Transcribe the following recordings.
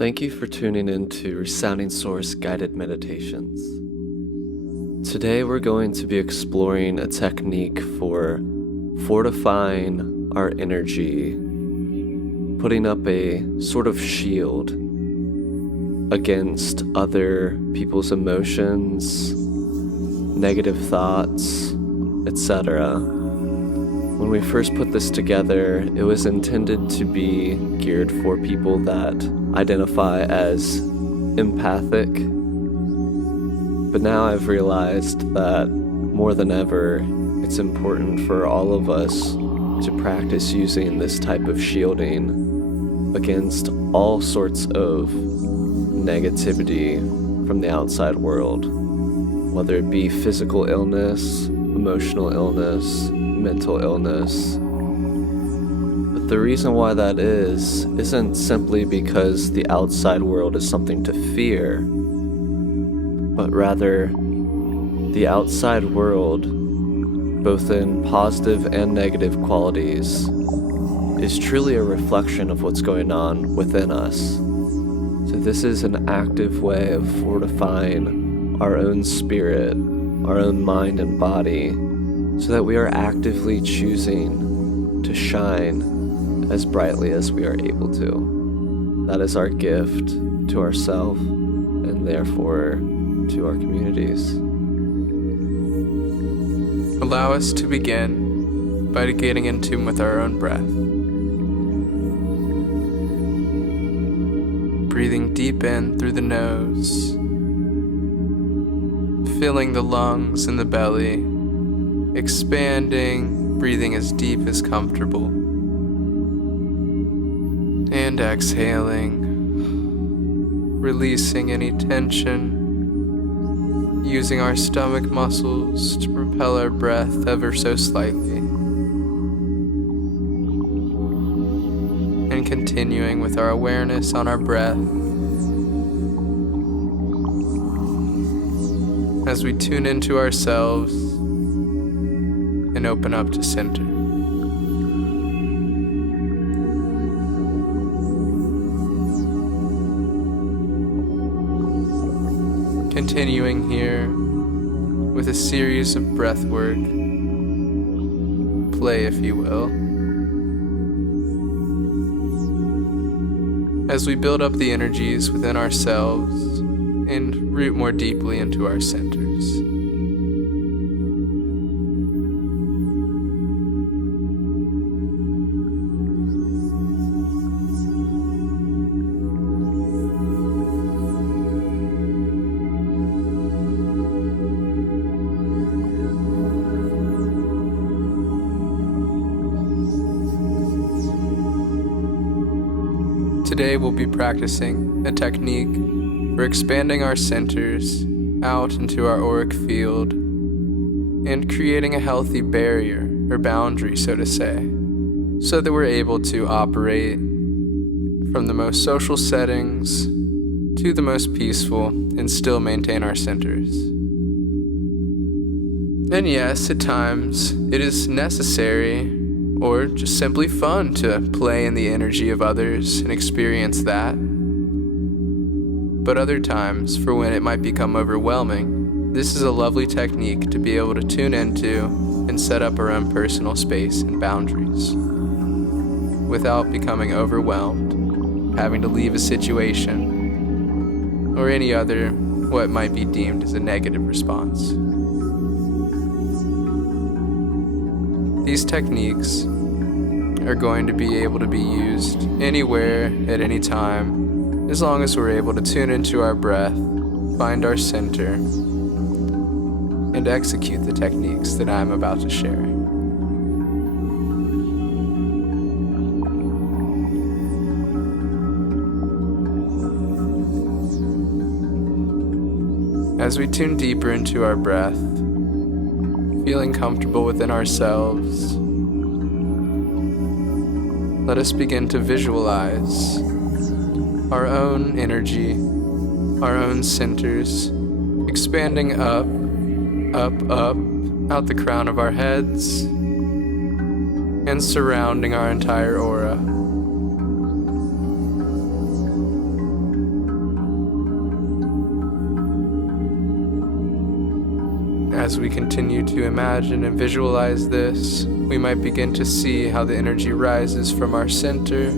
Thank you for tuning in to Resounding Source Guided Meditations. Today we're going to be exploring a technique for fortifying our energy, putting up a sort of shield against other people's emotions, negative thoughts, etc. When we first put this together, it was intended to be geared for people that identify as empathic. But now I've realized that more than ever, it's important for all of us to practice using this type of shielding against all sorts of negativity from the outside world, whether it be physical illness, emotional illness, mental illness. But the reason why that isn't simply because the outside world is something to fear, but rather the outside world, both in positive and negative qualities, is truly a reflection of what's going on within us. So this is an active way of fortifying our own spirit, our own mind and body, so that we are actively choosing to shine as brightly as we are able to. That is our gift to ourselves and therefore to our communities. Allow us to begin by getting in tune with our own breath. Breathing deep in through the nose, filling the lungs and the belly, expanding, breathing as deep as comfortable, and exhaling, releasing any tension, using our stomach muscles to propel our breath ever so slightly, and continuing with our awareness on our breath as we tune into ourselves and open up to center. Continuing here with a series of breath work, play if you will, as we build up the energies within ourselves and root more deeply into our centers. Today we'll be practicing a technique for expanding our centers out into our auric field and creating a healthy barrier or boundary, so to say, so that we're able to operate from the most social settings to the most peaceful and still maintain our centers. And yes, at times it is necessary or just simply fun to play in the energy of others and experience that. But other times, for when it might become overwhelming, this is a lovely technique to be able to tune into and set up our own personal space and boundaries without becoming overwhelmed, having to leave a situation, or any other what might be deemed as a negative response. These techniques are going to be able to be used anywhere at any time, as long as we're able to tune into our breath, find our center, and execute the techniques that I'm about to share. As we tune deeper into our breath, feeling comfortable within ourselves, let us begin to visualize our own energy, our own centers, expanding up, out the crown of our heads, and surrounding our entire aura. As we continue to imagine and visualize this, we might begin to see how the energy rises from our center,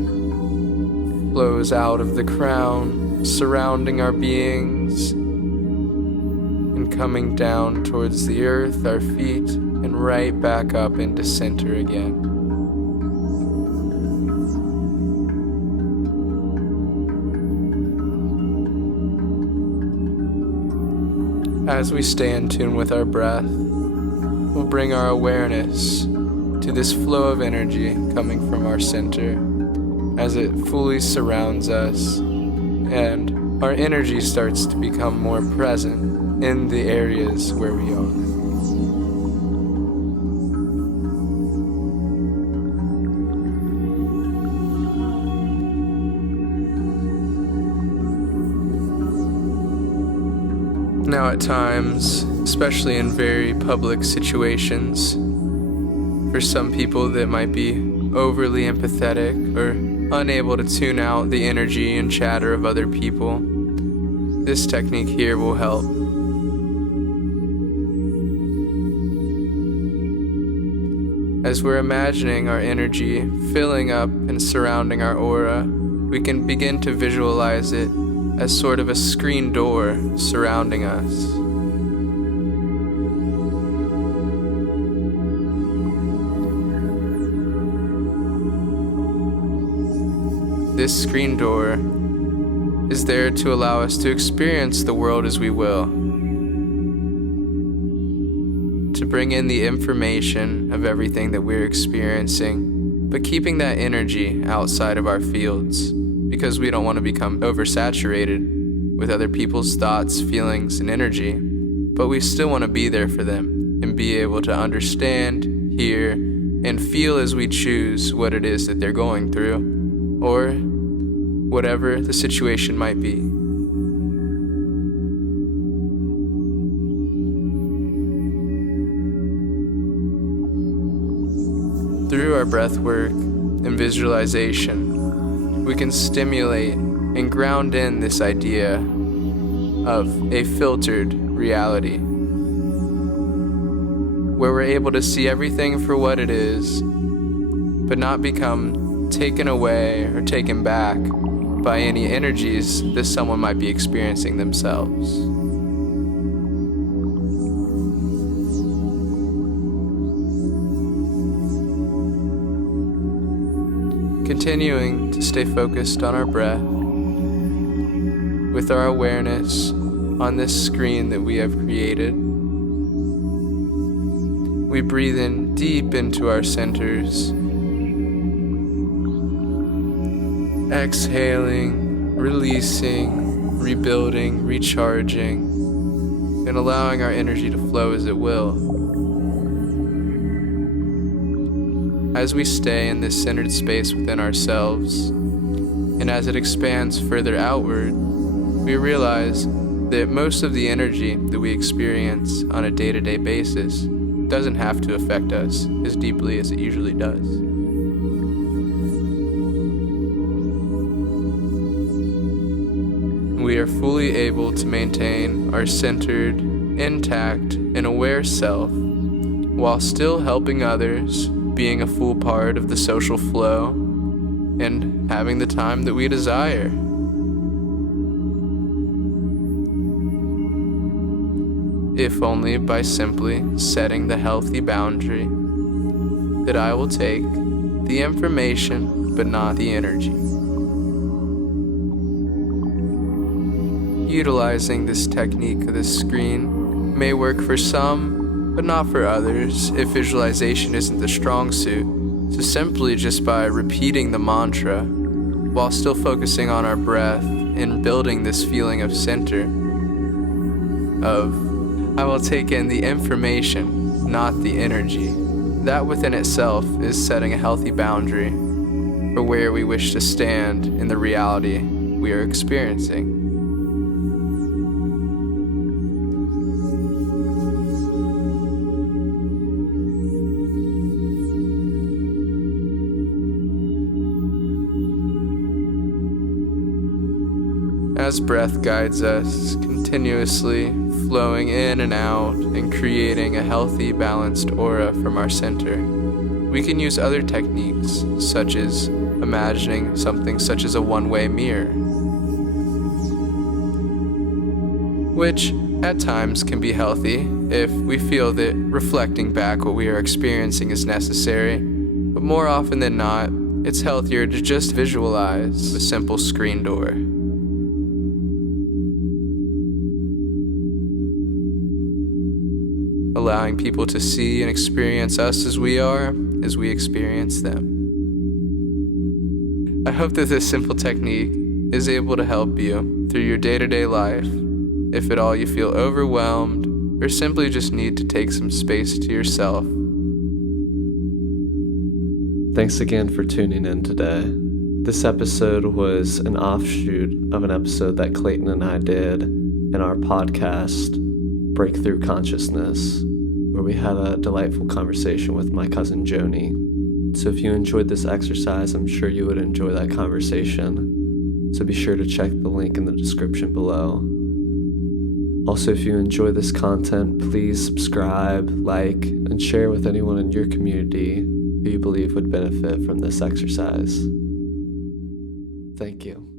flows out of the crown, surrounding our beings, and coming down towards the earth, our feet, and right back up into center again. As we stay in tune with our breath, we'll bring our awareness to this flow of energy coming from our center as it fully surrounds us, and our energy starts to become more present in the areas where we are. Now at times, especially in very public situations, for some people that might be overly empathetic or unable to tune out the energy and chatter of other people, this technique here will help. As we're imagining our energy filling up and surrounding our aura, we can begin to visualize it as sort of a screen door surrounding us. This screen door is there to allow us to experience the world as we will, to bring in the information of everything that we're experiencing, but keeping that energy outside of our fields, because we don't want to become oversaturated with other people's thoughts, feelings, and energy, but we still want to be there for them and be able to understand, hear, and feel as we choose what it is that they're going through, or whatever the situation might be. Through our breath work and visualization, we can stimulate and ground in this idea of a filtered reality, where we're able to see everything for what it is, but not become taken away or taken back by any energies that someone might be experiencing themselves. Continuing to stay focused on our breath, with our awareness on this screen that we have created, we breathe in deep into our centers, exhaling, releasing, rebuilding, recharging, and allowing our energy to flow as it will. As we stay in this centered space within ourselves, and as it expands further outward, we realize that most of the energy that we experience on a day-to-day basis doesn't have to affect us as deeply as it usually does. We are fully able to maintain our centered, intact, and aware self while still helping others, being a full part of the social flow, and having the time that we desire. If only by simply setting the healthy boundary that I will take the information but not the energy. Utilizing this technique of this screen may work for some, but not for others if visualization isn't the strong suit. So simply just by repeating the mantra while still focusing on our breath and building this feeling of center, of I will take in the information, not the energy. That within itself is setting a healthy boundary for where we wish to stand in the reality we are experiencing. as breath guides us, continuously flowing in and out and creating a healthy, balanced aura from our center. We can use other techniques, such as imagining something such as a one-way mirror, which at times can be healthy if we feel that reflecting back what we are experiencing is necessary, but more often than not, it's healthier to just visualize a simple screen door. Allowing people to see and experience us as we are, as we experience them. I hope that this simple technique is able to help you through your day-to-day life, if at all you feel overwhelmed or simply just need to take some space to yourself. Thanks again for tuning in today. This episode was an offshoot of an episode that Clayton and I did in our podcast, Breakthrough Consciousness, where we had a delightful conversation with my cousin Joni. So if you enjoyed this exercise, I'm sure you would enjoy that conversation. So be sure to check the link in the description below. Also, if you enjoy this content, please subscribe, like, and share with anyone in your community who you believe would benefit from this exercise. Thank you.